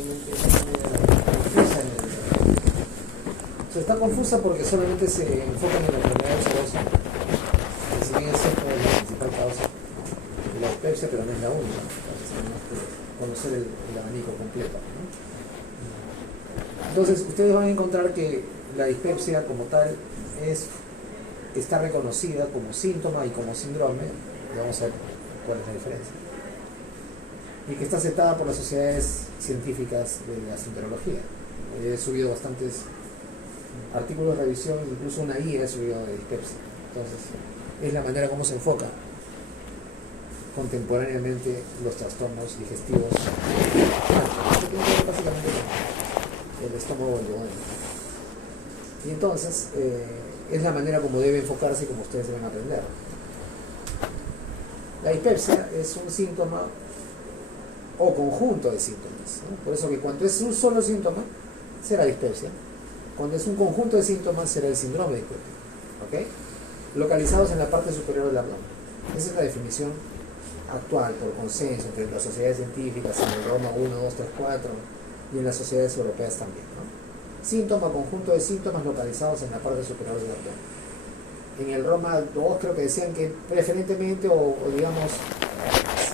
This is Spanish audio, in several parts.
realmente confusa o sea, está confusa porque solamente se enfocan en la enfermedad ulcerosa, que si bien es cierto es la principal causa de la dispepsia, pero no es la única. Entonces tenemos que conocer el abanico completo, ¿no? Entonces ustedes van a encontrar que la dispepsia como tal está reconocida como síntoma y como síndrome, y vamos a ver cuál es la diferencia, y que está aceptada por las sociedades científicas de gastroenterología. He subido bastantes artículos de revisión, incluso una guía he subido de dispepsia. Entonces es la manera como se enfoca contemporáneamente los trastornos digestivos, básicamente el estómago y el duodeno. Y entonces es la manera como debe enfocarse y como ustedes deben aprender. La dispepsia es un síntoma o conjunto de síntomas, ¿no? Por eso que cuando es un solo síntoma será dispepsia, cuando es un conjunto de síntomas será el síndrome dispéptico, ¿ok? Localizados en la parte superior del abdomen. Esa es la definición actual por consenso entre las sociedades científicas en el Roma 1, 2, 3, 4 y en las sociedades europeas también, ¿no? Síntoma, conjunto de síntomas localizados en la parte superior del abdomen. En el Roma 2 creo que decían que preferentemente o digamos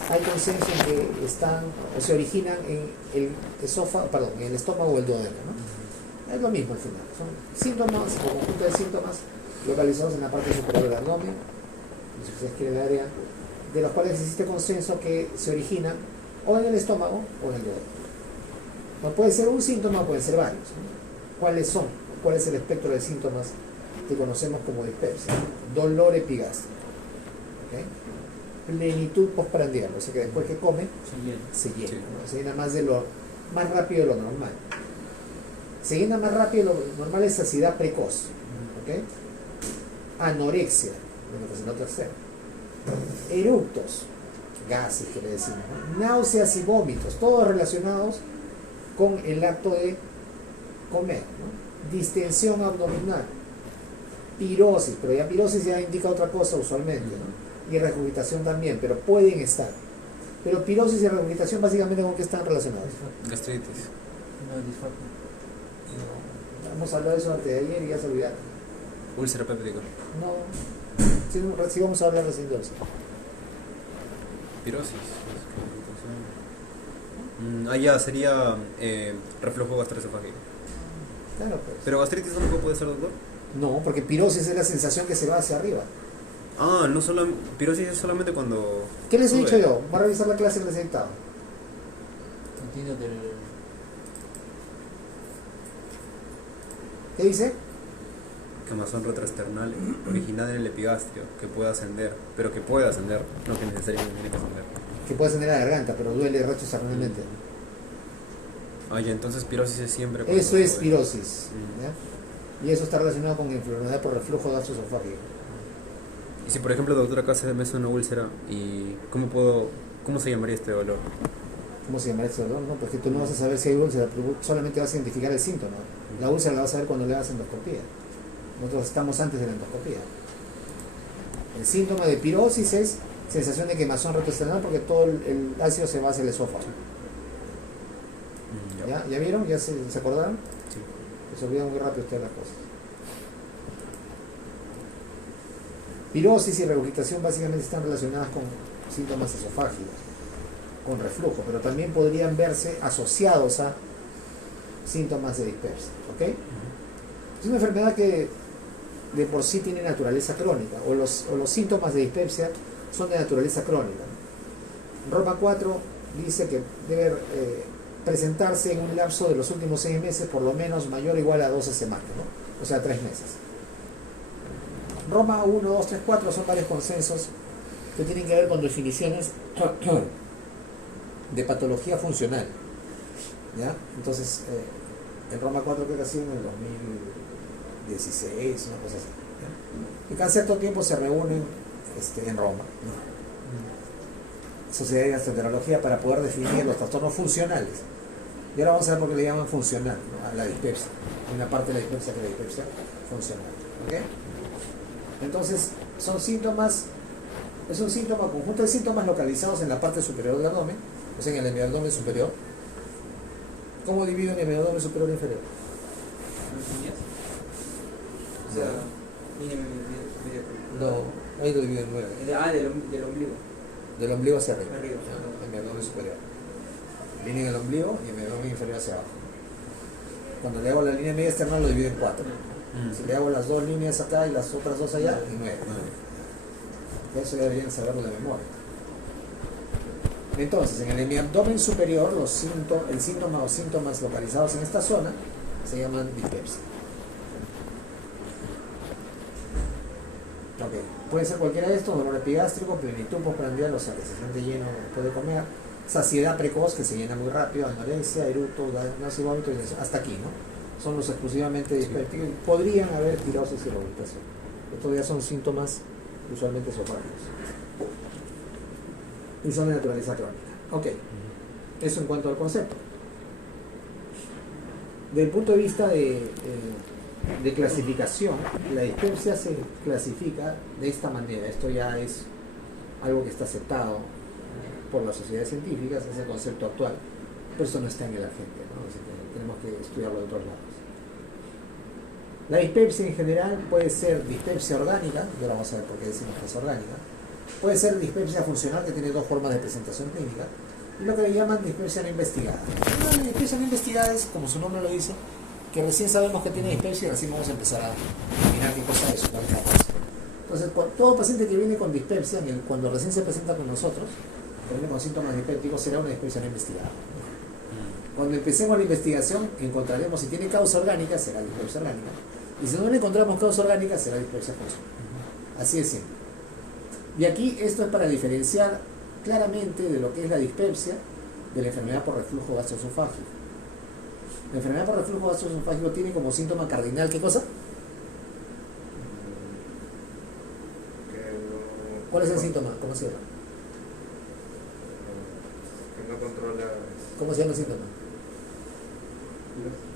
hay consenso en que están o se originan en el en el estómago o el duodeno, ¿no? Es lo mismo al final, son síntomas o conjunto de síntomas localizados en la parte superior del abdomen, si ustedes quieren el área, de los cuales existe consenso que se originan o en el estómago o en el duodeno. No puede ser un síntoma, pueden ser varios, ¿no? ¿Cuáles son? ¿Cuál es el espectro de síntomas que conocemos como dispepsia? Dolor epigástrico, ¿okay? Plenitud postprandial, o sea que después que come se llena, ¿no? Se llena más rápido de lo normal. Se llena más rápido de lo normal, es saciedad precoz, ¿okay? Anorexia, lo que presentó tercero. Eructos, gases que le decimos, ¿no? Náuseas y vómitos, todos relacionados con el acto de comer, ¿no? Distensión abdominal, pirosis, pero ya pirosis ya indica otra cosa usualmente, ¿no? Y regurgitación también, pero pueden estar. Pero pirosis y regurgitación básicamente ¿con qué están relacionados? Gastritis. No, hemos hablado de eso antes de ayer y ya se olvidaron. Úlcera péptica. No, sí vamos a hablar de esa úlcera. Pirosis. Ya sería reflujo gastroesofágico. Claro, pues. ¿Pero gastritis tampoco puede ser, doctor? No, porque pirosis es la sensación que se va hacia arriba. No solo. Pirosis es solamente cuando. ¿Qué les he sube. dicho yo? Va a revisar la clase que les he dictado. ¿Qué dice? Quemazón retroesternal originada en el epigastrio, que puede ascender, pero que puede ascender, no que necesariamente tiene que ascender. Que puede ascender a la garganta, pero duele retroesternalmente. Ya, entonces pirosis es siempre cuando Eso es sube. pirosis, ¿ya? Y eso está relacionado con enfermedad por reflujo gastroesofágico. Y si por ejemplo, doctor, acá se me hace una úlcera, ¿y cómo se llamaría este dolor? ¿Cómo se llama este dolor? No, porque tú no vas a saber si hay úlcera, solamente vas a identificar el síntoma. La úlcera la vas a ver cuando le hagas endoscopía. Nosotros estamos antes de la endoscopía. El síntoma de pirosis es sensación de quemazón retroesternal porque todo el ácido se va hacia el esófago. ¿Ya vieron? ¿Ya se acordaron? Sí. Se olvidan muy rápido ustedes las cosas. Pirosis y regurgitación básicamente están relacionadas con síntomas esofágicos, con reflujo, pero también podrían verse asociados a síntomas de dispepsia, ¿ok? Es una enfermedad que de por sí tiene naturaleza crónica, o los síntomas de dispepsia son de naturaleza crónica. Roma 4 dice que debe presentarse en un lapso de los últimos 6 meses, por lo menos mayor o igual a 12 semanas, ¿no? O sea, 3 meses. Roma 1, 2, 3, 4 son varios consensos que tienen que ver con definiciones de patología funcional, ¿ya? Entonces, en Roma 4 creo que ha sido en el 2016, una cosa así, ¿ya? Y cada cierto tiempo se reúnen en Roma, ¿no? Sociedad de Gastroenterología, para poder definir los trastornos funcionales. Y ahora vamos a ver por qué le llaman funcional, ¿no? A la dispepsia. Hay una parte de la dispepsia que es la dispepsia funcional, ¿ok? Entonces, son síntomas, es un síntoma, conjunto de síntomas localizados en la parte superior del abdomen, o sea, en el abdomen superior, ¿Cómo divido en hemiabdomen superior e inferior? ¿Las líneas? O sea, línea media. No, ahí lo divido en 9. Del ombligo. Del ombligo hacia arriba. Arriba. Hemiabdomen superior. Línea en el ombligo y hemiabdomen inferior hacia abajo. Cuando le hago la línea media externa lo divido en 4. Si le hago las dos líneas acá y las otras dos allá, en 9. Eso ya deberían saberlo de memoria. Entonces, en el hemiabdomen superior, el síntoma o síntomas localizados en esta zona se llaman dispepsia. Ok, puede ser cualquiera de estos: dolor epigástrico, plenitud postprandial, o sea, que se siente lleno después de comer, saciedad precoz, que se llena muy rápido, anorexia, eructo, náusea y vómito, hasta aquí, ¿no? Son los exclusivamente dispépticos. Podrían haber tirosis y rehabilitación. Estos ya son síntomas usualmente esofágicos. Y son de naturaleza crónica. Ok, eso en cuanto al concepto. Desde el punto de vista de clasificación, la dispepsia se clasifica de esta manera. Esto ya es algo que está aceptado por las sociedades científicas, es el concepto actual, pero eso no está en el agente, ¿no? Así que tenemos que estudiarlo de otros lados. La dispepsia en general puede ser dispepsia orgánica, ya vamos a ver por qué decimos que es orgánica, puede ser dispepsia funcional, que tiene dos formas de presentación clínica, y lo que le llaman dispepsia no investigada. La dispepsia no investigada es, como su nombre lo dice, que recién sabemos que tiene dispepsia y recién vamos a empezar a mirar qué cosa es, cuál es la cosa. Entonces, todo paciente que viene con dispepsia, cuando recién se presenta con nosotros, que viene con síntomas dispépticos, será una dispepsia no investigada. Cuando empecemos la investigación, encontraremos si tiene causa orgánica, será dispepsia orgánica. Y si no le encontramos causa orgánica, será dispepsia funcional. Así es simple. Y aquí esto es para diferenciar claramente de lo que es la dispepsia de la enfermedad por reflujo gastroesofágico. La enfermedad por reflujo gastroesofágico tiene como síntoma cardinal, ¿qué cosa? ¿Cuál es el síntoma? ¿Cómo se llama? Que no controla. ¿Cómo se llama el síntoma?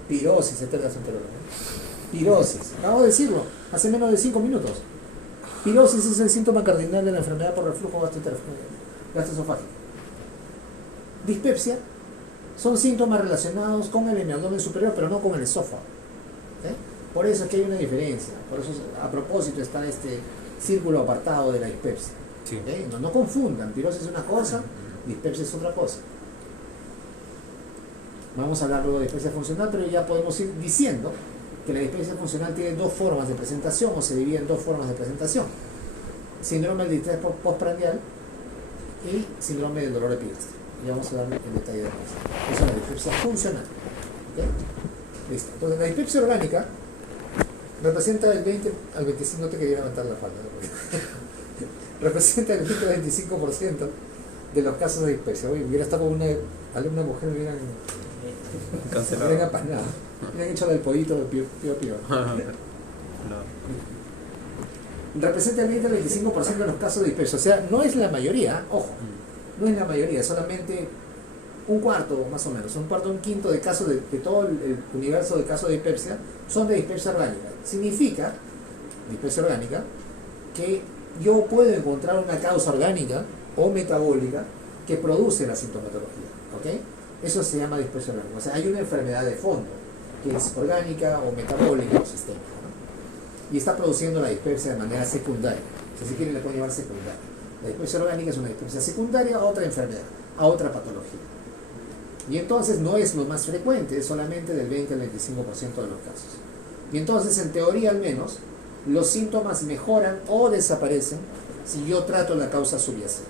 Pirosis, esta es la gastroenteróloga, ¿no? Pirosis, acabo de decirlo, hace menos de 5 minutos. Pirosis es el síntoma cardinal de la enfermedad por reflujo gastroesofágico. Dispepsia son síntomas relacionados con el hemiabdomen superior, pero no con el esófago. Por eso es que hay una diferencia. Por eso, a propósito, está este círculo apartado de la dispepsia. Sí. No confundan, pirosis es una cosa, dispepsia es otra cosa. Vamos a hablar luego de dispepsia funcional, pero ya podemos ir diciendo que la dispepsia funcional tiene dos formas de presentación, o se divide en dos formas de presentación: síndrome del distrés postprandial y síndrome del dolor epigástrico. Ya vamos a dar el detalle de eso. Esa es la dispepsia funcional. ¿Okay? Listo. Entonces, la dispepsia orgánica representa el 20 al 25%, no te quería levantar la falda, ¿no? Representa el 20 al 25% de los casos de dispepsia. Oye, hubiera estado con una alumna mujer, me hubieran Cancelado. apanado. Me han hecho del pollito de pío. No. Representa el 20 al 25% de los casos de dispepsia. O sea, no es la mayoría, ojo, no es la mayoría, solamente un cuarto más o menos, un quinto de casos de todo el universo de casos de dispepsia son de dispepsia orgánica. Significa, dispepsia orgánica, que yo puedo encontrar una causa orgánica o metabólica que produce la sintomatología. ¿Ok? Eso se llama dispepsia orgánica. O sea, hay una enfermedad de fondo que es orgánica o metabólica o sistémica, ¿no? Y está produciendo la dispepsia de manera secundaria. O sea, si quieren le pueden llamar secundaria. La dispepsia orgánica es una dispepsia secundaria a otra enfermedad, a otra patología. Y entonces no es lo más frecuente, es solamente del 20 al 25% de los casos. Y entonces, en teoría al menos, los síntomas mejoran o desaparecen si yo trato la causa subyacente.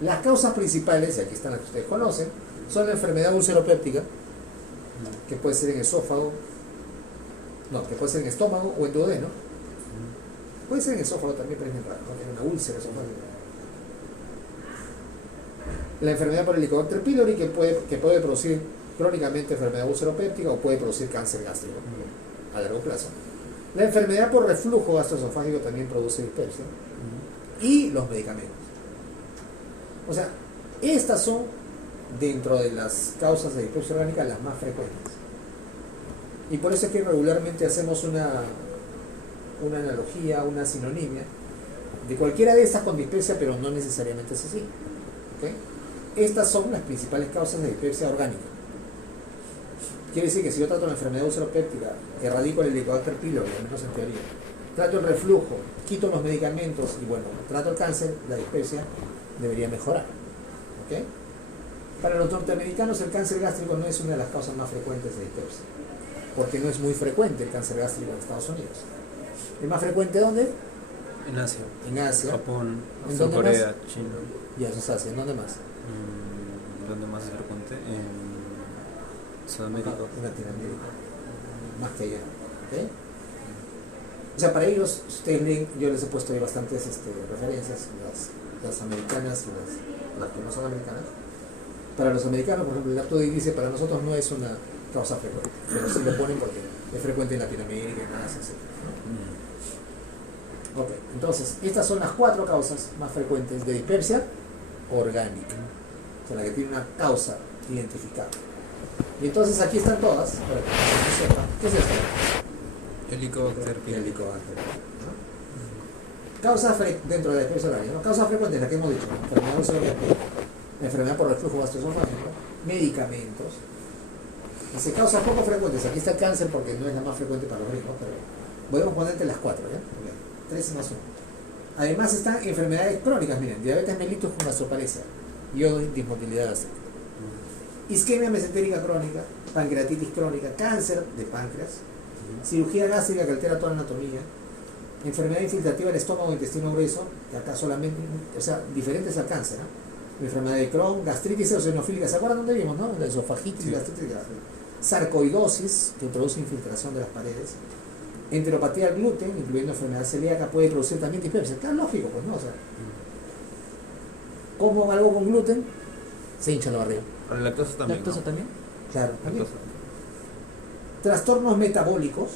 Las causas principales, y aquí están las que ustedes conocen, son la enfermedad ulceropéptica, que puede ser en esófago, que puede ser en estómago o en duodeno. Puede ser en esófago también, pero es bien raro, ¿no? Tiene una úlcera esofágica. La enfermedad por Helicobacter pylori, que puede producir crónicamente enfermedad ulceropéptica o puede producir cáncer gástrico a largo plazo. La enfermedad por reflujo gastroesofágico también produce dispepsia. Y los medicamentos. O sea, estas son, dentro de las causas de dispepsia orgánica, las más frecuentes. Y por eso es que regularmente hacemos una analogía, una sinonimia de cualquiera de estas con dispepsia, pero no necesariamente es así. ¿Okay? Estas son las principales causas de dispepsia orgánica. Quiere decir que si yo trato la enfermedad useropéptica, erradico el Helicobacter pylori, al menos en teoría, trato el reflujo, quito los medicamentos y bueno, trato el cáncer, la dispepsia debería mejorar. ¿Ok? Para los norteamericanos el cáncer gástrico no es una de las causas más frecuentes de dispepsia, porque no es muy frecuente el cáncer gástrico en Estados Unidos. ¿Es más frecuente dónde? En Asia. En Asia. Japón, ¿En Sur dónde Corea, más? China. Ya, eso es Asia. ¿En dónde más? ¿Dónde más es frecuente? En Sudamérica. En Latinoamérica. Más que allá. ¿Ok? O sea, para ellos, ustedes leen, yo les he puesto ahí bastantes referencias, las americanas y las que no son americanas. Para los americanos, por ejemplo, el Aptodig dice, para nosotros no es una causa frecuente, pero sí lo ponen porque es frecuente en Latinoamérica, en Asia, etc. Ok, entonces, estas son las 4 causas más frecuentes de dispepsia orgánica, o sea, la que tiene una causa identificada. Y entonces aquí están todas, para que no sepa, ¿qué es esto? Helicobacter pylori. Helicobacter, ¿no? Causa dentro de la dispepsia orgánica, ¿no? Causa frecuente, la que hemos dicho, enfermedad useropéptica, enfermedad por reflujo gastroesofágico, medicamentos. Y se causas poco frecuentes, aquí está el cáncer porque no es la más frecuente para los ricos, pero podemos ponerte las 4, ¿ya? Okay. 3 más 1. Además están enfermedades crónicas, miren, diabetes mellitus con gastroparesia, dismotilidad gástrica, isquemia mesentérica crónica, pancreatitis crónica, cáncer de páncreas, cirugía gástrica que altera toda la anatomía, enfermedad infiltrativa del estómago o intestino grueso, que acá solamente, o sea, diferentes al cáncer, ¿no? Enfermedad de Crohn, gastritis eosinofílica, ¿se acuerdan dónde vimos, no? La esofagitis, sí. Gastritis, sarcoidosis, que produce infiltración de las paredes, enteropatía al gluten, incluyendo enfermedad celíaca, puede producir también dispepsia. Claro, lógico, pues, ¿no? O sea, como algo con gluten, se hincha la barriga. ¿Con la lactosa también? ¿Lactosa también? Claro, también. Trastornos metabólicos,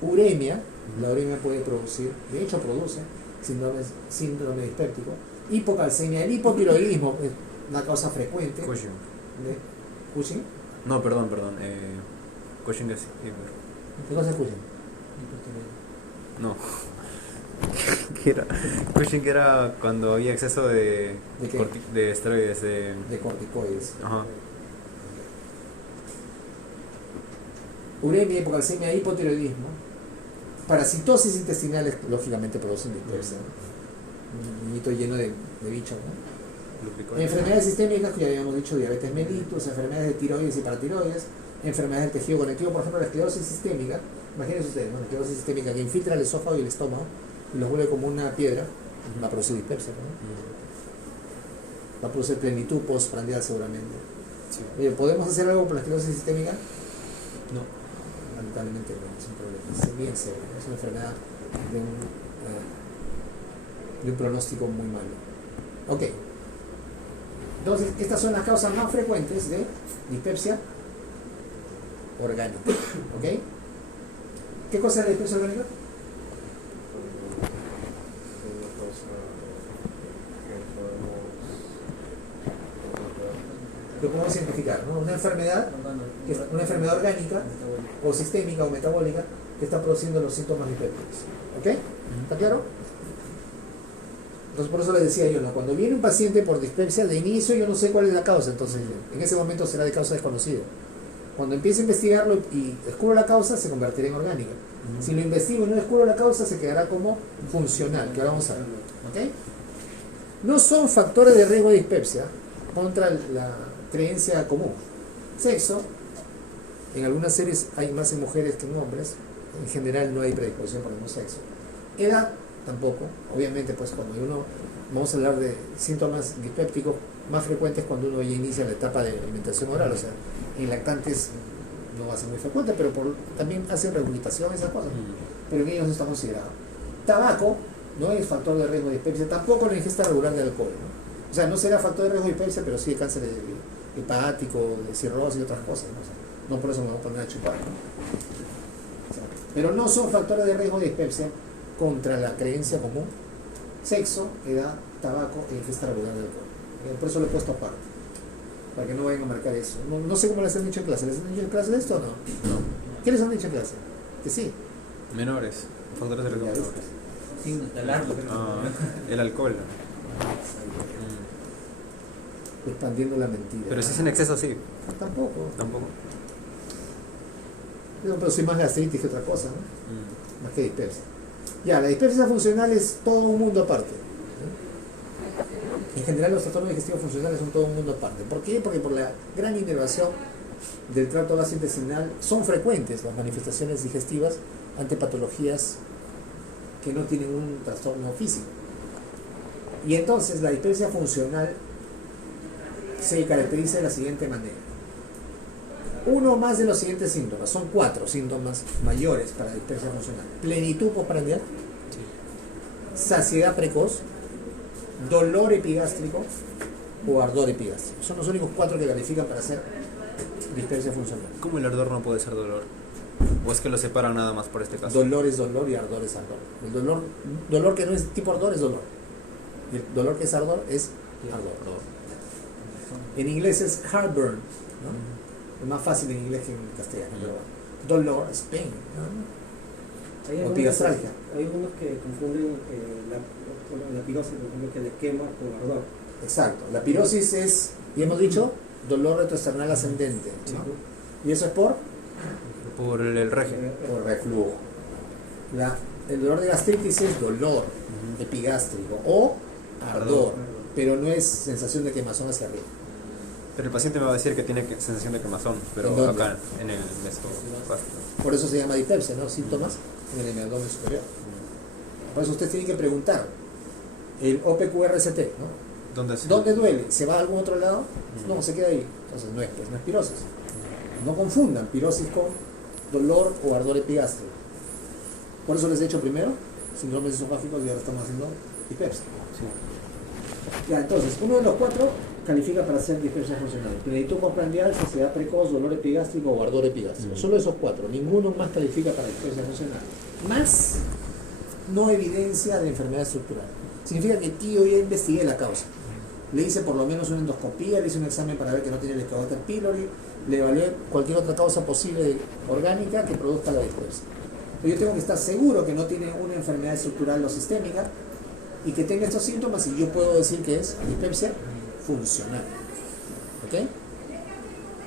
uremia, la uremia puede producir, de hecho produce síndrome dispéptico, hipocalcemia, el hipotiroidismo es una causa frecuente. Cushing. ¿Cushing? No, perdón. Cushing es ¿Qué cosa es Cushing? No. ¿Qué era? Cushing era cuando había exceso de esteroides. De corticoides. Ajá. Uremia, hipocalcemia, hipotiroidismo. Parasitosis intestinales, lógicamente producen dispepsia. Un niñito lleno de bichos, ¿no? Enfermedades sistémicas, que ya habíamos dicho, diabetes mellitus, enfermedades de tiroides y paratiroides, enfermedades del tejido conectivo, por ejemplo, la esclerosis sistémica. Imagínense ustedes, ¿no? La esclerosis sistémica que infiltra el esófago y el estómago y los vuelve como una piedra, va a producir dispepsia, ¿no? Va a producir plenitud postprandial seguramente. Sí. Oye, ¿podemos hacer algo por la esclerosis sistémica? No. Lamentablemente no, es un problema, es bien serio, es una enfermedad de un pronóstico muy malo. Ok, entonces estas son las causas más frecuentes de dispepsia orgánica. ¿Ok? ¿Qué cosa es la dispepsia orgánica? Lo podemos identificar, ¿no? Una enfermedad orgánica o sistémica o metabólica que está produciendo los síntomas dispépticos. ¿Ok? ¿Está claro? Entonces por eso les decía yo, ¿no? Cuando viene un paciente por dispepsia, de inicio yo no sé cuál es la causa, entonces en ese momento será de causa desconocida. Cuando empiece a investigarlo y descubro la causa, se convertirá en orgánica. Si lo investigo y no descubro la causa, se quedará como funcional, que ahora vamos a ver. ¿Ok? No son factores de riesgo de dispepsia contra la creencia común. Sexo, en algunas series hay más en mujeres que en hombres, en general no hay predisposición por el mismo sexo. Edad, tampoco, obviamente pues cuando uno, vamos a hablar de síntomas dispépticos más frecuentes cuando uno ya inicia la etapa de alimentación oral, o sea, en lactantes no va a ser muy frecuente, pero también hacen regurgitación, esas cosas, pero en ellos no está considerado. Tabaco no es factor de riesgo de dispepsia, tampoco la ingesta regular de alcohol, ¿no? O sea, no será factor de riesgo de dispepsia, pero sí de cáncer hepático, de cirrosis y otras cosas, ¿no? O sea, no por eso me voy a poner a chupar, ¿no? O sea, pero no son factores de riesgo de dispepsia contra la creencia común: sexo, edad, tabaco e ingesta regular de alcohol. Por eso lo he puesto aparte, para que no vayan a marcar eso. No sé cómo les han dicho en clase. ¿Les han dicho en clase de esto o no? No. ¿Qué les han dicho en clase? Que sí. Menores. Factores de riesgo menores. Sin largo, El alcohol. Expandiendo la mentira. Pero si es en exceso, sí. Tampoco. No, pero soy más gastritis que otra cosa, ¿no? Mm. Más que dispepsia. Ya, la dispepsia funcional es todo un mundo aparte. En general los trastornos digestivos funcionales son todo un mundo aparte. ¿Por qué? Porque por la gran inervación del tracto gastrointestinal son frecuentes las manifestaciones digestivas ante patologías que no tienen un trastorno físico. Y entonces la dispepsia funcional se caracteriza de la siguiente manera. Uno más de los siguientes síntomas, son 4 síntomas mayores para la dispepsia funcional: plenitud postprandial, saciedad precoz, dolor epigástrico o ardor epigástrico. Son los únicos 4 que califican para hacer dispepsia funcional. ¿Cómo el ardor no puede ser dolor? ¿O es que lo separan nada más por este caso? Dolor es dolor y ardor es ardor. El dolor que no es tipo ardor es dolor. Y el dolor que es ardor es ardor. En inglés es heartburn, ¿no? Es más fácil en inglés que en castellano, pero dolor es pain, ¿no? Hay O algunos, epigastralgia. hay algunos que confunden la pirosis, por ejemplo, que le quema con ardor. Exacto. La pirosis es, y hemos dicho, dolor retroesternal ascendente, ¿no? Y eso es por El régimen. reflujo. El dolor de gastritis es dolor epigástrico o ardor, pero no es sensación de quemazón hacia arriba. Pero el paciente me va a decir que tiene sensación de quemazón, pero ¿En dónde? acá en el mesogástrico. Por eso se llama dispepsia, ¿no? Síntomas en el abdomen superior. Por eso usted tiene que preguntar el OPQRST, ¿no? ¿Dónde duele? ¿Se va a algún otro lado? No, se queda ahí. Entonces no es pirosis. No confundan pirosis con dolor o ardor epigástrico. Por eso les he dicho primero síndromes esofágicos y ahora estamos haciendo dispepsia. Sí. Ya, entonces, uno de los 4 califica para hacer dispepsia funcional: plenitud postprandial, saciedad precoz, dolor epigástrico o ardor epigástrico. Solo esos 4, ninguno más califica para dispepsia funcional. Más no evidencia de enfermedad estructural. Significa que yo ya investigué la causa. Le hice por lo menos una endoscopía, le hice un examen para ver que no tiene el Helicobacter pylori, le evalué cualquier otra causa posible orgánica que produzca la dispepsia. Pero yo tengo que estar seguro que no tiene una enfermedad estructural o sistémica y que tenga estos síntomas, y yo puedo decir que es dispepsia funcional. ¿Ok?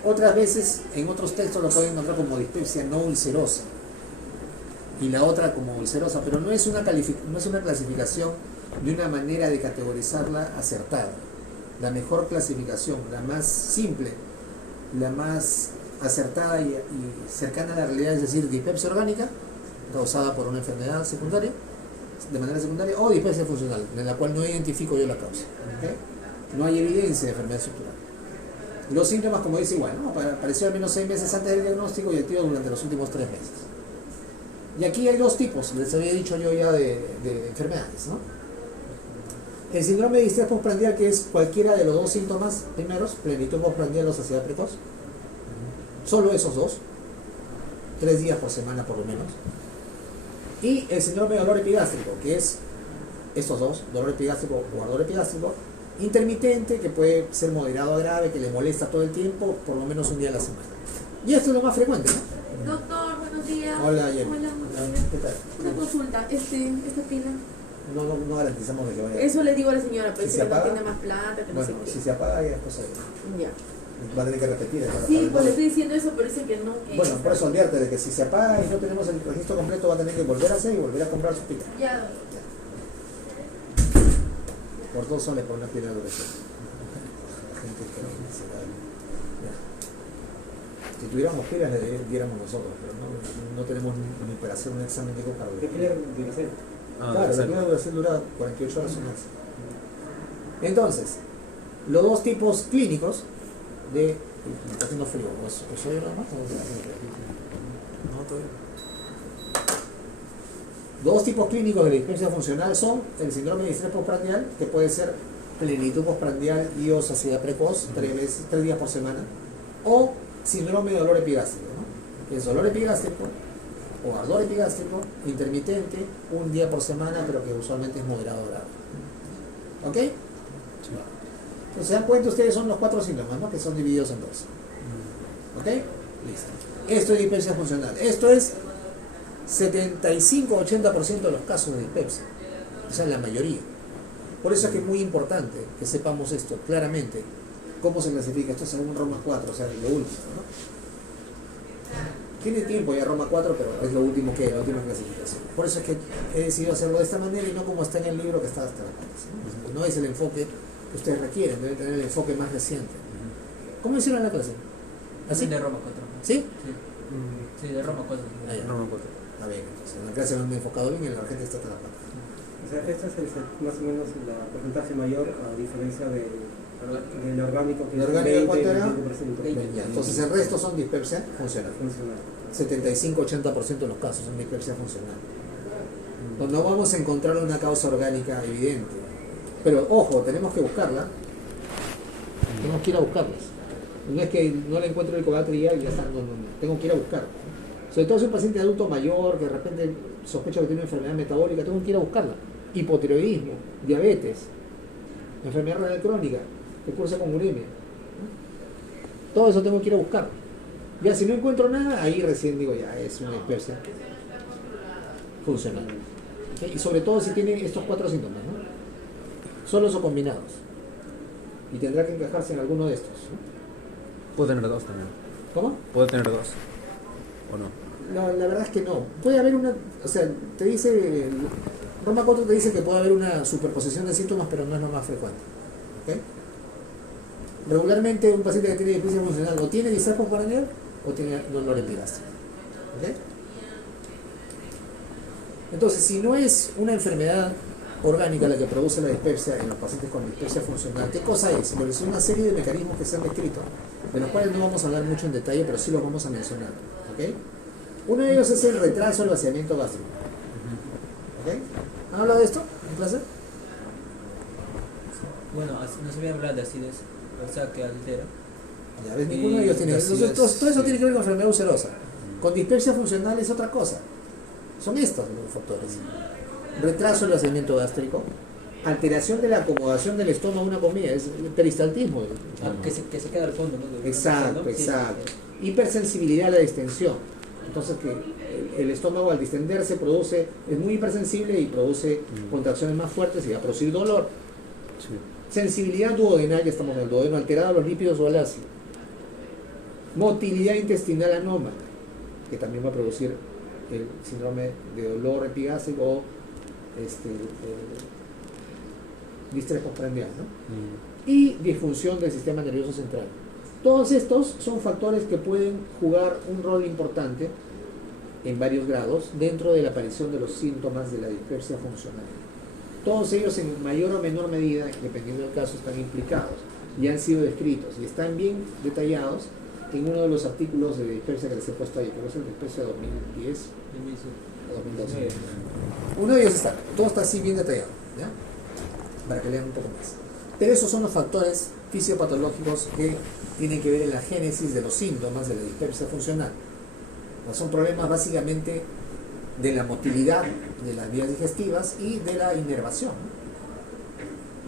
Otras veces, en otros textos lo pueden encontrar como dispepsia no ulcerosa y la otra como ulcerosa, pero no es una clasificación de una manera de categorizarla acertada. La mejor clasificación, la más simple, la más acertada y cercana a la realidad, es decir, dispepsia orgánica causada por una enfermedad secundaria, de manera secundaria, o dispepsia funcional, en la cual no identifico yo la causa. ¿Okay? No hay evidencia de enfermedad estructural. Los síntomas, como dice, igual, ¿no? Apareció al menos 6 meses antes del diagnóstico y activo durante los últimos 3 meses. Y aquí hay 2 tipos, les había dicho yo ya de enfermedades, ¿no? El síndrome de distrés postprandial, que es cualquiera de los 2 síntomas primeros, plenitud postprandial o saciedad precoz. Solo esos 2, 3 días por semana por lo menos. Y el síndrome de dolor epigástrico, que es estos 2, dolor epigástrico o ardor epigástrico, intermitente, que puede ser moderado a grave, que le molesta todo el tiempo, por lo menos un día a la semana. Y esto es lo más frecuente, ¿no? Doctor, buenos días. Hola, Jenny. Hola, buenos días. ¿Qué tal? Una consulta, esta pila. No garantizamos de que vaya. Eso le digo a la señora, pero Si dice se que no apaga, tiene más plata, que no Bueno, sé si qué. se apaga ya es cosa de... Ya. Va a tener que repetir. Sí, pues le estoy diciendo eso, pero dice que no. Que Bueno, por eso advierte de que si se apaga y no tenemos el registro completo, va a tener que volver a hacer y volver a comprar su pila. Ya. Por 2 soles por una pila de duración. La gente que se da. Ya. Si tuviéramos pilas le diéramos nosotros, pero no tenemos ni para hacer un examen de ¿Qué ecocardiografía. quiere decir? Claro, la pila de duración dura 48 horas o más. Entonces, los 2 tipos clínicos de... ¿Me está haciendo frío? ¿O soy yo nada más? No, todavía. 2 tipos clínicos de la dispepsia funcional son el síndrome de distrés postprandial, que puede ser plenitud postprandial y o saciedad precoz, 3 días por semana, o síndrome de dolor epigástrico, ¿no? Que es dolor epigástrico o ardor epigástrico intermitente, un día por semana, pero que usualmente es moderado o grave. ¿Ok? Entonces, ¿se dan cuenta ustedes? Son los 4 síntomas, ¿no? Que son divididos en 2. ¿Ok? Listo. Esto es dispepsia funcional. Esto es 75-80% de los casos de dispepsia. O sea, la mayoría. Por eso es que es muy importante que sepamos esto claramente. ¿Cómo se clasifica? Esto según Roma 4, o sea, lo último, ¿no? Tiene tiempo ya Roma 4, pero es lo último que la última clasificación. Por eso es que he decidido hacerlo de esta manera y no como está en el libro que está hasta la patas. No es el enfoque que ustedes requieren, deben tener el enfoque más reciente. ¿Cómo hicieron en la clase? ¿Así? De Roma 4. ¿Sí? Sí, de Roma 4. Ah, ya. No me acuerdo. Está bien, entonces en la clase no me he enfocado bien y en la gente está hasta la patas. O sea, este es más o menos el porcentaje mayor a diferencia del orgánico, que ¿El es orgánico cuánto era? 25%. Ya, entonces el resto son dispersia funcional. Funcional. 75-80% de los casos son dispersia funcional. Pues no vamos a encontrar una causa orgánica evidente. Pero ojo, tenemos que buscarla. Tenemos que ir a buscarlas. No es que no la encuentro en el cobatrial y ya está. No. Tengo que ir a buscar. Sobre todo si es un paciente adulto mayor que de repente sospecha que tiene una enfermedad metabólica, tengo que ir a buscarla. Hipotiroidismo, diabetes, enfermedad renal crónica, que cursa con uremia. Todo eso tengo que ir a buscar. Ya si no encuentro nada, ahí recién digo ya es una dispersia funcional. ¿Ok? Y sobre todo si tiene estos 4 síntomas, ¿no? Solos o combinados. Y tendrá que encajarse en alguno de estos, ¿no? Puedo tener dos también. ¿Cómo? Puedo tener dos. ¿O no? No, la verdad es que no. Puede haber una, o sea, te dice, Roma 4 te dice que puede haber una superposición de síntomas, pero no es lo más frecuente. ¿Ok? Regularmente un paciente que tiene dispersia funcional o tiene disarco craneal o tiene dolor epigástrico. ¿Ok? Entonces, si no es una enfermedad orgánica la que produce la dispersia en los pacientes con dispersia funcional, ¿qué cosa es? Porque es una serie de mecanismos que se han descrito, de los cuales no vamos a hablar mucho en detalle, pero sí los vamos a mencionar. ¿Ok? Uno de ellos es el retraso del vaciamiento gástrico. ¿Ok? ¿Han hablado de esto en clase? Bueno, no se voy a hablar de acidez, o sea que altera. Ya ves, ninguno de ellos tiene. Entonces, Todo eso tiene que ver con enfermedad ulcerosa. Con dispersia funcional es otra cosa. Son estos los factores. Retraso del vaciamiento gástrico, alteración de la acomodación del estómago a una comida, es el peristaltismo. Que se queda al fondo, ¿no? Exacto, Sí. exacto. Hipersensibilidad a la distensión. Entonces que el estómago al distenderse es muy hipersensible y produce contracciones más fuertes y va a producir dolor. Sí. Sensibilidad duodenal, ya estamos en el duodeno alterado a los lípidos o al ácido. Motilidad intestinal anómala, que también va a producir el síndrome de dolor epigástrico o distrés postprandial, ¿no? Y disfunción del sistema nervioso central. Todos estos son factores que pueden jugar un rol importante en varios grados dentro de la aparición de los síntomas de la dispersia funcional. Todos ellos en mayor o menor medida, dependiendo del caso, están implicados y han sido descritos y están bien detallados en uno de los artículos de dispersia que les he puesto ahí, que es el dispersia 2010 o 2012. Uno de ellos está, todo está así bien detallado, ¿ya? Para que lean un poco más. Pero esos son los factores fisiopatológicos que tienen que ver en la génesis de los síntomas de la dispersia funcional. Son problemas básicamente de la motilidad de las vías digestivas y de la inervación.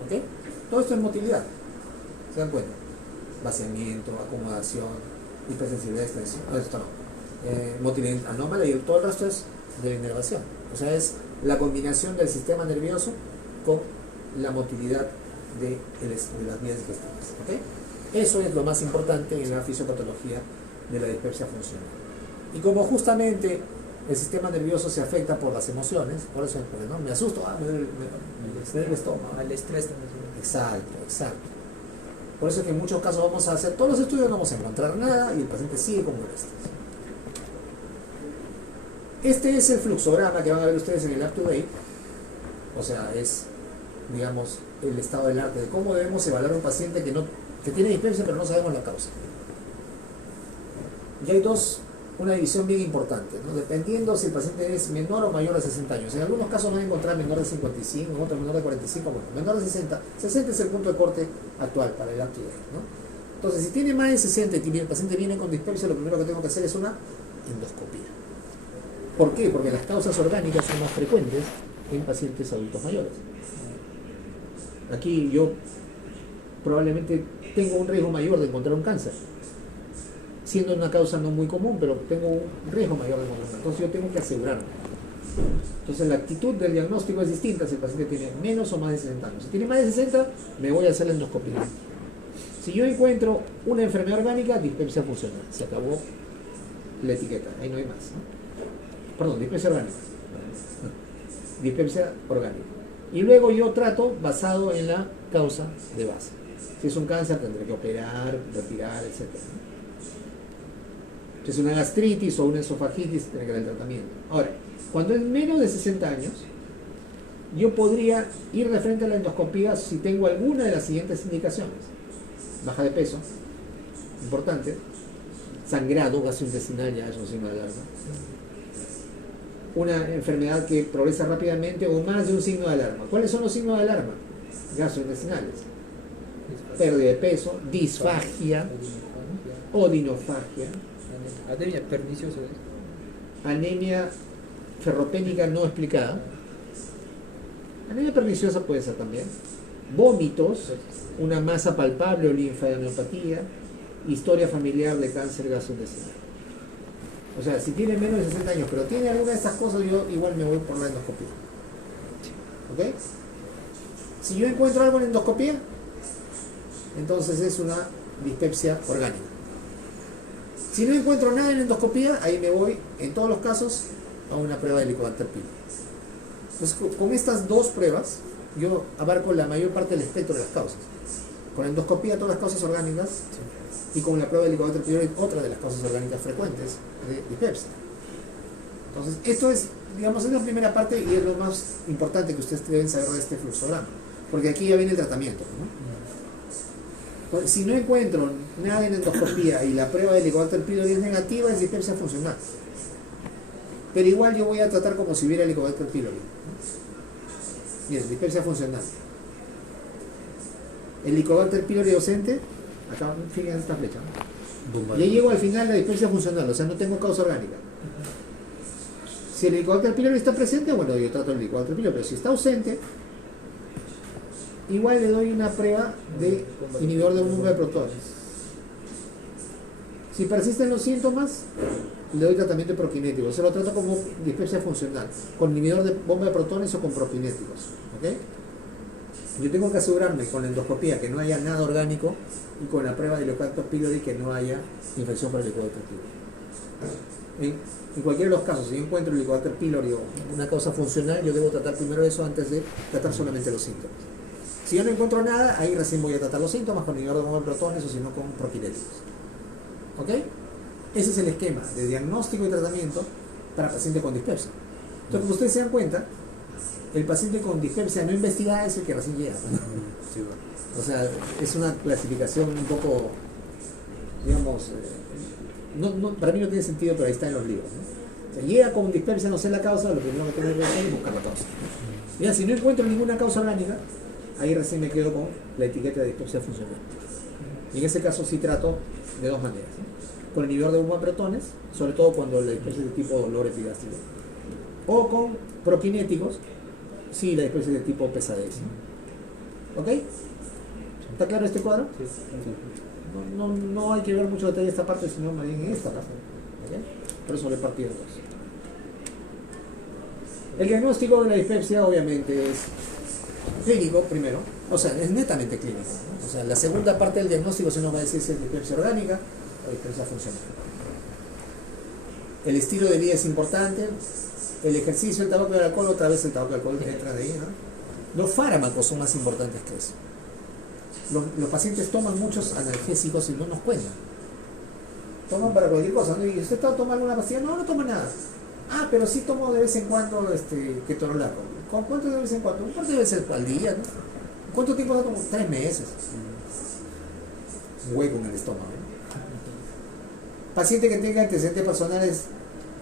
¿Ok? Todo esto es motilidad. ¿Se dan cuenta? Vaciamiento, acomodación, hipersensibilidad, extensión. No, esto no. Motilidad anómala y todo el resto es de la inervación. O sea, es la combinación del sistema nervioso con la motilidad de las vías digestivas. ¿Ok? Eso es lo más importante en la fisiopatología de la dispersia funcional. Y como justamente el sistema nervioso se afecta por las emociones, por eso porque, ¿no? Me asusto, me duele el estómago. El estrés también. Exacto. Por eso es que en muchos casos vamos a hacer todos los estudios, no vamos a encontrar nada y el paciente sigue con molestias. Este es el fluxograma que van a ver ustedes en el Up to Date. O sea, es, digamos, el estado del arte de cómo debemos evaluar a un paciente que tiene dispersia pero no sabemos la causa. Y hay una división bien importante, ¿no? Dependiendo si el paciente es menor o mayor de 60 años. En algunos casos van a encontrar menor de 55, en otros menor de 45, bueno, menor de 60. 60 es el punto de corte actual para el Up to Date, ¿no? Entonces, si tiene más de 60 y el paciente viene con dispersia, lo primero que tengo que hacer es una endoscopía. ¿Por qué? Porque las causas orgánicas son más frecuentes en pacientes adultos mayores. Aquí yo probablemente tengo un riesgo mayor de encontrar un cáncer, siendo una causa no muy común, pero tengo un riesgo mayor de encontrar. Entonces yo tengo que asegurarme. Entonces la actitud del diagnóstico es distinta si el paciente tiene menos o más de 60 años. Si tiene más de 60, me voy a hacer la endoscopia. Si yo encuentro una enfermedad orgánica, dispersia funcional. Se acabó la etiqueta, ahí no hay más, ¿no? Perdón, dispepsia orgánica. Dispepsia orgánica. Y luego yo trato basado en la causa de base. Si es un cáncer tendré que operar, retirar, etc. Si es una gastritis o una esofagitis tendré que dar el tratamiento. Ahora, cuando es menos de 60 años, yo podría ir de frente a la endoscopía si tengo alguna de las siguientes indicaciones. Baja de peso, importante. Sangrado gastrointestinal, ya es un signo de alarma. Una enfermedad que progresa rápidamente o más de un signo de alarma. ¿Cuáles son los signos de alarma? Gastrointestinales. Pérdida de peso, disfagia, odinofagia, Anemia perniciosa es. anemia ferropénica no explicada. Anemia perniciosa puede ser también. Vómitos, una masa palpable o linfadenopatía, historia familiar de cáncer gastrointestinal. O sea, si tiene menos de 60 años, pero tiene alguna de estas cosas, yo igual me voy por la endoscopía. ¿Ok? Si yo encuentro algo en endoscopía, entonces es una dispepsia orgánica. Si no encuentro nada en endoscopía, ahí me voy, en todos los casos, a una prueba de Helicobacter pylori. Entonces, con estas dos pruebas, yo abarco la mayor parte del espectro de las causas. Con la endoscopía, todas las causas orgánicas, y con la prueba de Helicobacter pylori, otra de las causas orgánicas frecuentes de dispepsia. Entonces, esto es, digamos, es la primera parte y es lo más importante que ustedes deben saber de este fluxograma, porque aquí ya viene el tratamiento, ¿no? Si no encuentro nada en endoscopía y la prueba de Helicobacter pylori es negativa, es dispepsia funcional. Pero igual yo voy a tratar como si hubiera Helicobacter pylori. Y es dispepsia funcional. Helicobacter pylori ausente, acá, fíjense esta flecha. Ya llego al final de la dispepsia funcional, o sea, no tengo causa orgánica. Si el Helicobacter pylori está presente, bueno, yo trato el Helicobacter pylori, pero si está ausente, igual le doy una prueba de inhibidor de bomba de protones. Si persisten los síntomas, le doy tratamiento prokinético. Se lo trato como dispepsia funcional, con inhibidor de bomba de protones o con prokinéticos. ¿Okay? Yo tengo que asegurarme con la endoscopía que no haya nada orgánico y con la prueba de Helicobacter pylori que no haya infección por Helicobacter pylori. En cualquiera de los casos, si yo encuentro Helicobacter pylori o una causa funcional, yo debo tratar primero eso antes de tratar solamente los síntomas. Si yo no encuentro nada, ahí recién voy a tratar los síntomas con inhibidor de bomba de protones o si no con prokinéticos. ¿Ok? Ese es el esquema de diagnóstico y tratamiento para paciente con dispepsia. Entonces, como ustedes se dan cuenta, el paciente con dispepsia no investigada es el que recién llega, ¿no? Sí, bueno. O sea, es una clasificación un poco, digamos, para mí no tiene sentido, pero ahí está en los libros, ¿no? O sea, llega con dispepsia, no sé la causa, lo primero que tengo que hacer es buscar la causa. Mira, si no encuentro ninguna causa orgánica, ahí recién me quedo con la etiqueta de dispepsia funcional. Y en ese caso sí trato de dos maneras, ¿no? Con el inhibidor de bomba de protones, sobre todo cuando la dispepsia es de tipo dolor epigástrico, o con prokinéticos, si la dispepsia es de tipo pesadez. ¿Ok? ¿Está claro este cuadro? Sí. No hay que ver mucho detalle en esta parte, sino más bien en esta parte. ¿Okay? Por eso le he partido en dos. El diagnóstico de la dispepsia obviamente es clínico primero, o sea, es netamente clínico, ¿no? O sea, la segunda parte del diagnóstico se nos va a decir si es dispepsia orgánica o dispepsia funcional. El estilo de vida es importante, el ejercicio, el tabaco y el alcohol, otra vez el tabaco y el alcohol entra de ahí, ¿no? Los fármacos son más importantes que eso. Los pacientes toman muchos analgésicos y no nos cuentan. Toman para cualquier cosa, ¿no? ¿Y usted toma alguna pastilla? No, no toma nada. Ah, pero sí tomo de vez en cuando ketorolaco. ¿Con cuánto de vez en cuando? ¿Cuánto debe ser al día, no? ¿Cuánto tiempo da? Como 3 meses. Un hueco en el estómago, ¿no? Paciente que tenga antecedentes personales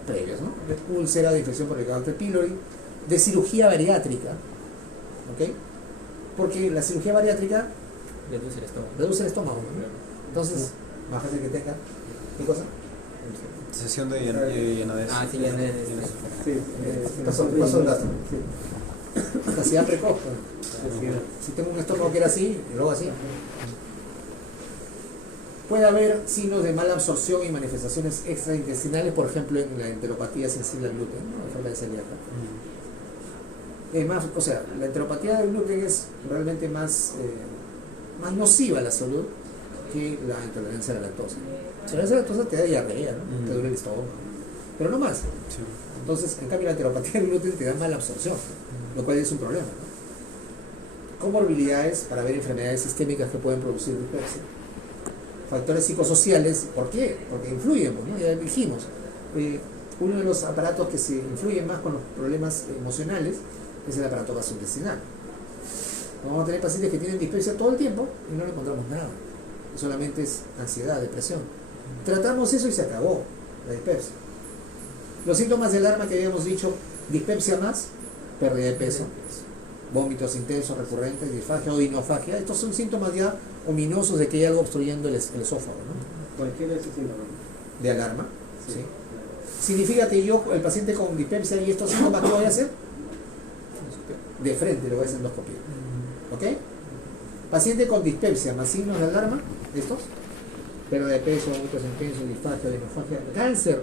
previos, ¿no? De úlcera, de infección por Helicobacter pylori, de cirugía bariátrica, ¿ok? Porque la cirugía bariátrica Reduce el estómago. reduce el estómago, ¿no? Entonces, más fácil que tenga, ¿qué cosa? Sesión de llenadez. Ah, sí, ya no es. Sí, Pasó el gasto. Sí. Saciedad precoz. Pues. Si tengo un estómago que era así, y luego así. Puede haber signos de mala absorción y manifestaciones extraintestinales, por ejemplo, en la enteropatía sensible al gluten, ¿no? La enfermedad celíaca. Es más, o sea, la enteropatía del gluten es realmente más nociva a la salud que la intolerancia a la lactosa. La intolerancia a la lactosa te da diarrea, ¿no? Te duele el estómago, pero no más. Sí. Entonces, en cambio, la enteropatía del gluten te da mala absorción, lo cual es un problema, ¿no? Comorbilidades para ver enfermedades sistémicas que pueden producir dispepsia. Factores psicosociales, ¿por qué? Porque influyen, ¿no? Ya dijimos. Uno de los aparatos que se influyen más con los problemas emocionales es el aparato gastrointestinal. Vamos a tener pacientes que tienen dispepsia todo el tiempo y no le encontramos nada. Solamente es ansiedad, depresión. Tratamos eso y se acabó la dispepsia. Los síntomas de alarma que habíamos dicho: dispepsia más, pérdida de peso, vómitos intensos, recurrentes, disfagia o dinofagia. Estos son síntomas ya ominosos de que hay algo obstruyendo el esófago, ¿no? Cualquiera de esos síntomas. De alarma. Sí. ¿Sí? Significa que yo, el paciente con dispepsia y estos síntomas, ¿qué voy a hacer? De frente le voy a hacer endoscopia. ¿Ok? Paciente con dispepsia más signos de alarma, estos: pérdida de peso, vómitos intensos, disfagia, dinofagia, cáncer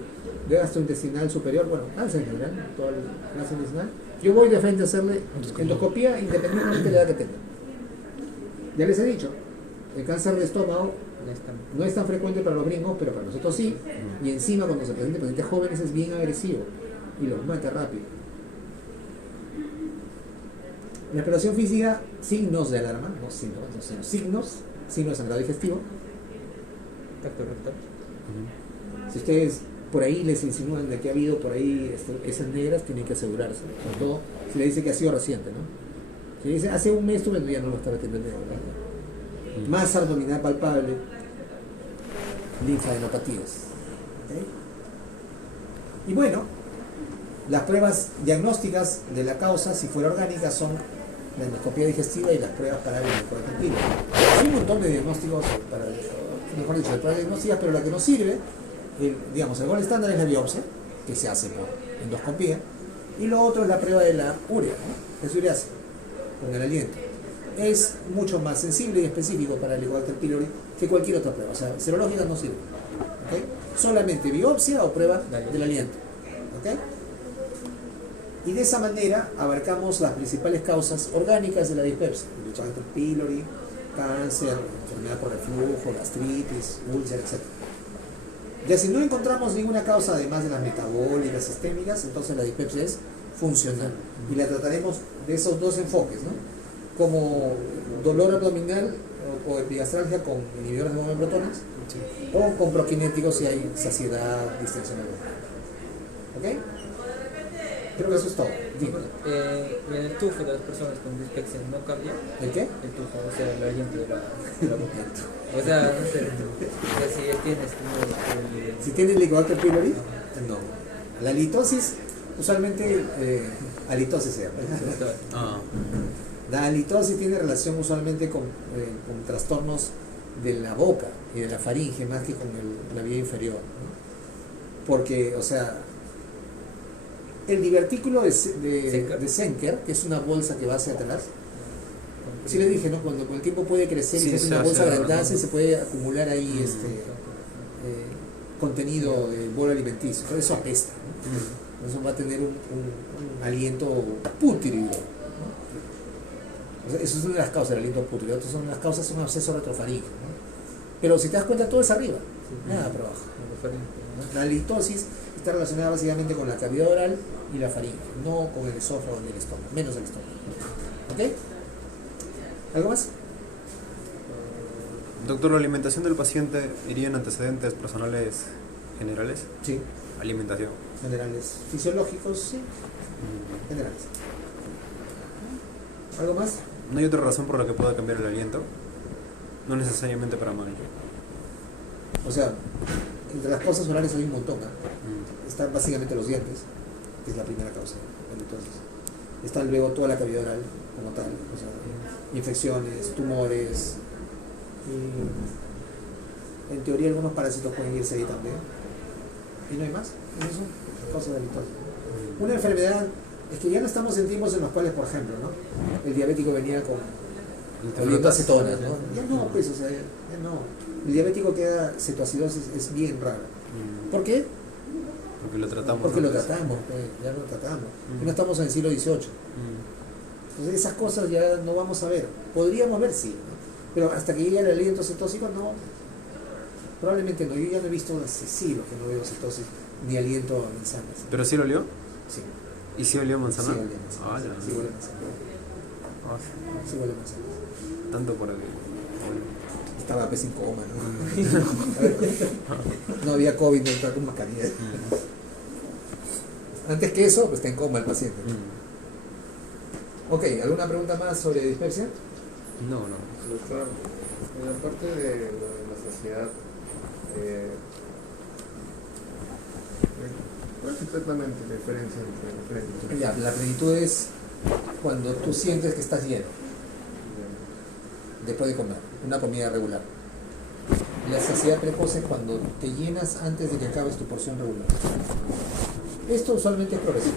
de gastrointestinal superior, bueno, cáncer en general, todo el gastrointestinal. Yo voy de frente a hacerle endoscopia independientemente de la edad que tenga. Ya les he dicho, el cáncer de estómago no es tan frecuente para los gringos, pero para nosotros sí. Y encima, cuando se presenta en pacientes jóvenes, es bien agresivo y los mata rápido. La exploración física, signos de alarma, no síntomas, sino signos de sangrado digestivo. Tacto rectal. Si ustedes por ahí les insinúan de que ha habido por ahí esas negras, tienen que asegurarse. Sobre todo si le dice que ha sido reciente, ¿no? Si le dice hace un mes, tú ya no lo está metiendo el dedo, ¿verdad? Masa abdominal palpable, linfadenopatías. ¿Okay? Y bueno, las pruebas diagnósticas de la causa, si fuera orgánica, son la endoscopia digestiva y las pruebas para el coagulativo. Hay un montón de diagnósticos, mejor dicho, de pruebas diagnósticas, pero la que nos sirve, digamos, el gol estándar es la biopsia, que se hace por endoscopia, y lo otro es la prueba de la urea, ¿no? Es ureasa, con el aliento. Es mucho más sensible y específico para el Helicobacter pylori que cualquier otra prueba. O sea, serológica no sirve. ¿Okay? Solamente biopsia o prueba del aliento. ¿Okay? Y de esa manera abarcamos las principales causas orgánicas de la dispepsia: Helicobacter pylori, cáncer, enfermedad por reflujo, gastritis, úlcera, etc. Ya si no encontramos ninguna causa además de las metabólicas sistémicas, entonces la dispepsia es funcional y la trataremos de esos dos enfoques, ¿no? Como dolor abdominal o epigastralgia con inhibidores de bomba de protones, o con prokinéticos si hay saciedad, distensión abdominal. ¿Ok? Creo que eso es todo. Dime. El tufo de las personas con dispepsia no cambia. ¿El qué? El tufo, o sea, el aliento de la boca. O sea, no sé, o sea, si tienes como Si tiene Helicobacter pylori, no. La halitosis, usualmente halitosis se llama. La halitosis tiene relación usualmente con trastornos de la boca y de la faringe más que con la vía inferior, ¿no? Porque, o sea, el divertículo de Zenker, que es una bolsa que va hacia atrás, sí le dije, ¿no? Cuando con el tiempo puede crecer y es una bolsa agrandarse, se puede acumular ahí contenido de bolo alimenticio. Por eso apesta, ¿no? Por eso va a tener un aliento pútrido, ¿no? O sea, eso es una de las causas del aliento pútrido. Otras son las causas, son absceso retrofaríngeo, ¿no? Pero si te das cuenta, todo es arriba, nada por abajo. La halitosis está relacionada básicamente con la cavidad oral y la faringe, no con el esófago ni el estómago, menos el estómago. ¿Ok? ¿Algo más? Doctor, ¿la alimentación del paciente iría en antecedentes personales generales? Sí. Alimentación. Generales. Fisiológicos, sí. Generales. ¿Algo más? ¿No hay otra razón por la que pueda cambiar el aliento? No necesariamente para mal. O sea, entre las causas orales hay un montón, ¿eh? Están básicamente los dientes, que es la primera causa. Entonces, está luego toda la cavidad oral como tal, o sea, infecciones, tumores, y en teoría algunos parásitos pueden irse ahí también. Y no hay más. Esas son causas de halitosis. Una enfermedad, es que ya no estamos en tiempos en los cuales, por ejemplo, ¿no? El diabético venía con oliendo acetonas, ¿no? Ya no, pues, o sea, ya no. El diabético que da cetoacidosis es bien raro. ¿Por qué? Porque lo tratamos. Porque lo tratamos, pues, ya lo tratamos. Y no estamos en el siglo XVIII. Entonces esas cosas ya no vamos a ver. Podríamos ver, sí, ¿no? Pero hasta que llegue el aliento cetóxico, no. Probablemente no, yo ya no he visto hace siglos que no veo cetosis ni aliento a manzanas. ¿Pero sí lo olió? Sí, ¿Y sí olió a manzana? sí huele a manzanas. Ah, ya. Sí huele a manzanas. Ah, Sí huele a manzanas. tanto para que... Bueno. Estaba pues en coma, ¿no? No había COVID, no estaba con mascarilla. Antes que eso, pues está en coma el paciente. Ok, ¿alguna pregunta más sobre dispepsia? No, no. Doctor, en la parte de la saciedad, ¿cuál es exactamente la diferencia entre la plenitud? Ya, la plenitud es cuando tú sientes que estás lleno después de comer, una comida regular. La saciedad precoz es cuando te llenas antes de que acabes tu porción regular. Esto usualmente es progresivo.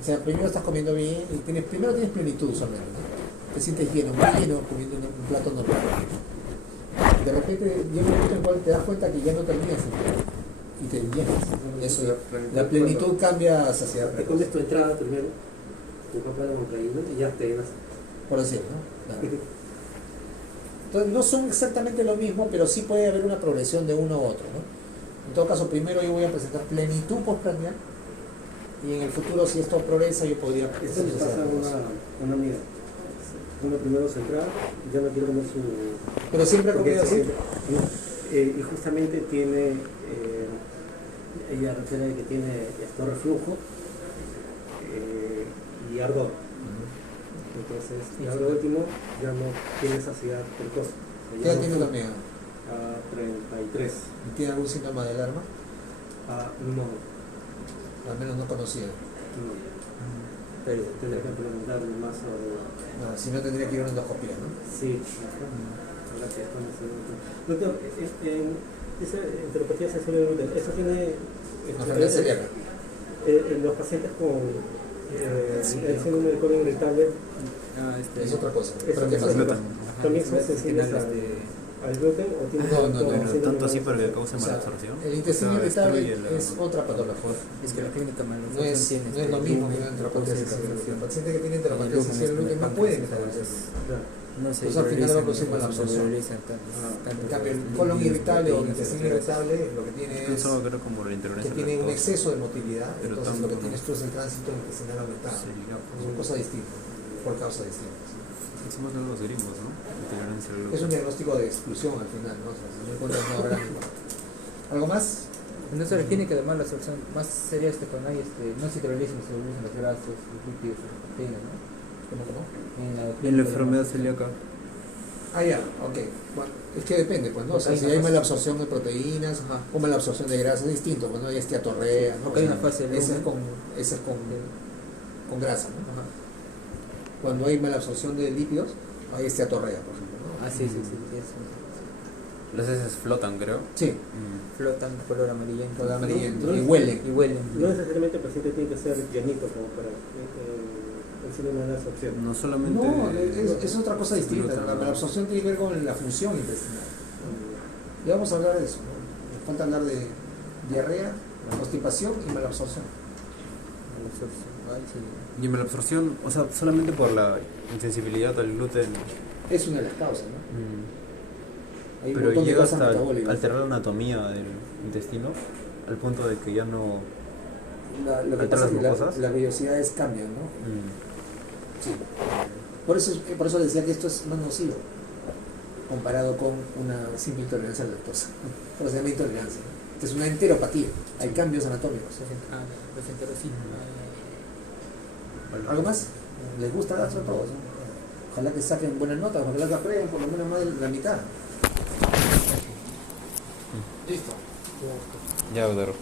O sea, primero estás comiendo bien y primero tienes plenitud usualmente, ¿no? Te sientes lleno, muy lleno comiendo un plato normal. De repente llega un momento en el cual te das cuenta que ya no terminas y te llenas. Eso, la plenitud cambia a saciedad Te precoz, comes tu entrada primero, tu papá de contraído y ya te llenas. por decirlo, ¿no? Claro. Entonces no son exactamente lo mismo, pero sí puede haber una progresión de uno a otro, ¿no? En todo caso, primero yo voy a presentar plenitud postprandial y en el futuro, si esto progresa, yo podría Esto le pasa a una amiga. Uno primero se entra, ya no quiere comer su... Pero siempre ha porque comido así. y justamente tiene, ella refiere que tiene esto reflujo y ardor. Entonces, ya lo último ya no tiene saciedad precoz. ¿Qué edad tiene la amiga? A 33. ¿Tiene algún síntoma de alarma? No, Al menos no conocía. no. Pero, Tendría que preguntarle más sobre... No, si no tendría que ir a una endoscopia, ¿no? Sí, ahora que estamos haciendo... Doctor, esa enteropatía sensible del gluten, ¿eso tiene... Enfermedad celíaca. En los pacientes con el síndrome de colon irritable, Es otra cosa. eso Pero ¿qué es más? otra cosa. ¿También son sensibles al gluten o tienen No, Pero tanto así para que cause O sea, malabsorción. el intestino O sea, irritable destruye la- es otra patología. es que la clínica No es lo mismo que una enteropatía sensible. El paciente que tiene enteropatía sensible al gluten no puede metabolizar. No se Pues al final va a producir hidrolizan, malabsorción. no se hidrolizan En cambio, el colon irritable o el intestino irritable lo que tiene es Pensaba que era como la que intolerancia tiene un lactosa. exceso de motilidad, Pero entonces tanto lo que no. tienes tú es el tránsito intestinal aumentado. Celíaco. Son cosas distintas, por causas distintas. Somos de los gringos, ¿no? Intolerancia al Es un gluten. diagnóstico de exclusión al final, ¿no? O sea, si no encuentras no habrá ningún. ¿Algo más? Entonces la clínica de mala absorción más sería cuando hay no se hidrolizan, se hidrolizan los grasas, los lípidos, las proteínas, ¿no? ¿Cómo? En la enfermedad celíaca. Ah, ya, ok. Bueno, es que depende, pues, ¿no? O sea, si hay mala absorción de proteínas o mala absorción de grasas, es distinto, pues, ¿no? Hay esteatorrea, ¿no? Porque hay una fase de esa es lumen. con grasa, ¿no? Cuando hay mala absorción de lípidos, hay esteatorrea, por ejemplo, ¿no? Ah, sí, Las heces flotan, creo. Sí, flotan de color amarillento. color amarillento, No, y no, huelen. Y huelen. No necesariamente el paciente tiene que ser llanito como para el síndrome de la absorción. No solamente. No, es otra cosa distinta. gluten, La ¿no? malabsorción tiene que ver con la función intestinal. Ya vamos a hablar de eso, ¿no? Nos falta hablar de diarrea, constipación y malabsorción. Ay, sí. Y en la absorción, o sea, solamente por la insensibilidad al gluten. Es una de las causas, ¿no? Hay un Pero montón de llega causas hasta metabólicas. alterar la anatomía del intestino al punto de que ya no. Lo que ¿Alterar pasa es que las mucosas? las vellosidades cambian, ¿no? Sí. Por eso decía que esto es más nocivo comparado con una simple intolerancia a la lactosa. Por eso se llama intolerancia, ¿no? Que es una enteropatía. Hay cambios anatómicos. Ah, los enteros sí. ¿Algo más? ¿Les gusta gastro a todos? ¿no? Ojalá que saquen buenas notas, ojalá que aprueben por lo menos más de la mitad. Listo. Ya, doctor.